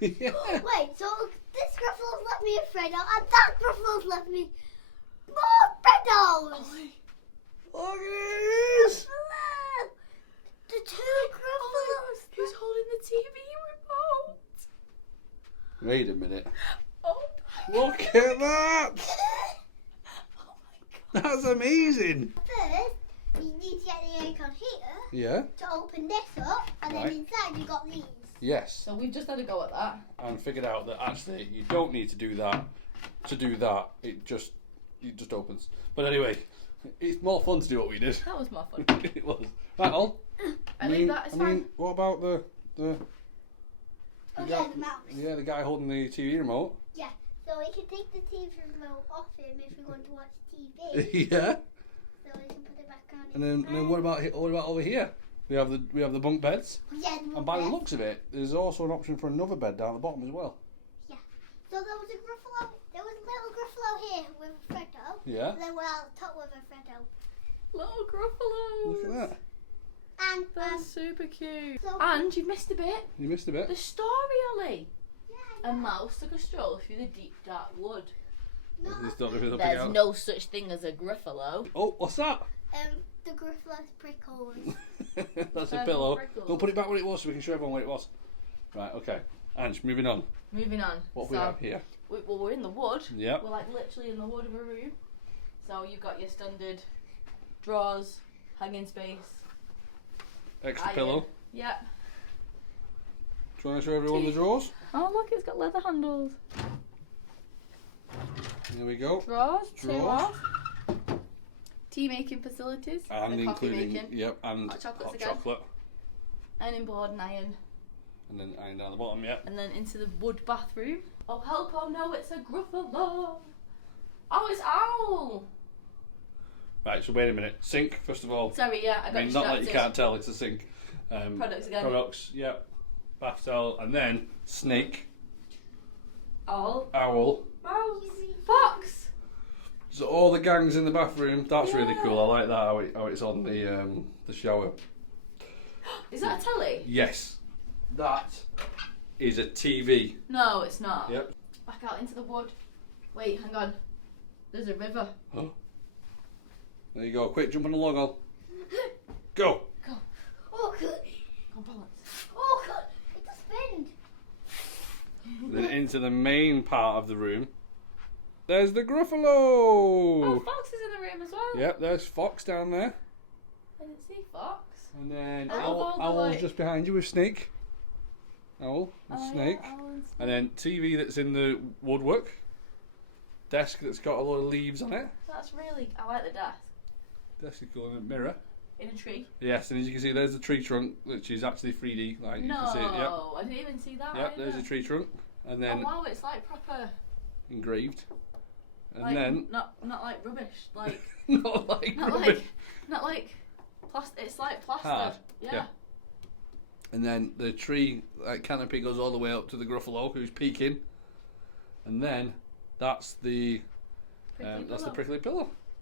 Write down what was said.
Yeah. Wait, so this Gruffalo's left me a Freddo, and that Gruffalo's left me more Freddos. Look at this. Hello. The two Gruffalos. Who's holding the TV remote? Wait a minute. Oh. Look at that. Oh my god. That's amazing. First, you need to get the aircon heater Yeah. to open this up, and Right. then inside you got these. Yes. So we've just had a go at that. And figured out that actually you don't need to do that. To do that, it just opens. But anyway, it's more fun to do what we did. That was more fun. It was. Right, Ol. I think that is fine. What about the Oh guy, yeah, the mouse. yeah, the guy holding the TV remote? Yeah, so we can take the TV remote off him if we want to watch TV. Yeah. So we can put it back on. And then what about over here? We have the bunk beds. Yeah, the And by the bed. looks of it, there's also an option for another bed down at the bottom as well. So there was a Gruffalo. There was a little Gruffalo here with a Freddo. Yeah. And then we're on top with a Freddo. Little Gruffalos. Look at that. And That's super cute. so- And you've missed a bit. You missed a bit. The story, Ollie. yeah, A mouse took a stroll through the deep dark wood. no, Just don't know if it'll pick There's out. no such thing as a Gruffalo. Oh, what's that? the Gruffalo's prickles. That's a There's pillow. prickles. Don't put it back where it was so we can show everyone what it was. Right, okay. Ange, moving on. Moving on. What we have here? We're in the wood. Yep. We're like literally in the wood of a room. So you've got your standard drawers, hanging space. Extra iron. pillow. Yep. Do you want to show everyone the drawers? Oh look, it's got leather handles. There we go. Drawers, two Drawers. off. Tea making facilities. And the coffee including, making. yep, and Hot chocolates hot again. chocolate. Ironing board and iron. And then iron down the bottom, yep. And then into the wood bathroom. Oh help, oh no, it's a Gruffalo. Oh, it's Owl. Right, so wait a minute. Sink, first of all. Sorry, yeah, I got I mean, not distracted. like you can't tell, it's a sink. Products again. Products, yep. Bath towel, and then snake, Owl. owl. Mouse. Fox. So all the gangs in the bathroom. That's really Yeah. cool. I like that how it's on the shower. Is that a telly? Yes, that is a TV. No, it's not. Yep. Back out into the wood. Wait, hang on. There's a river. Oh. There you go. Quick, jump on the log, Al. Go. Go. Oh good. Go balance. Oh good. It's a spin. Then into the main part of the room. There's the Gruffalo. Oh, Fox is in the room as well. Yep, there's Fox down there. I didn't see Fox. And then I love Owl, all the, Owl's like- just behind you with Snake. Owl and Oh, Snake. Yeah, Owl and Snake. And then TV that's in the woodwork. Desk that's got a lot of leaves on it. That's really. I like the desk. Desk is cool, and a mirror. In a tree. Yes, and as you can see, there's the tree trunk, which is actually 3D. Like you No, can see it. Yep. I didn't even see that. Yep, either. there's a tree trunk, and Oh then wow, it's like proper. engraved, and Like, then not like rubbish. Like not like not rubbish. like not like plastic. It's like plaster. Hard, Yeah. yeah. And then the tree canopy goes all the way up to the Gruffalo, who's peeking, and then that's the Prickly that's the pillow. prickly pillow.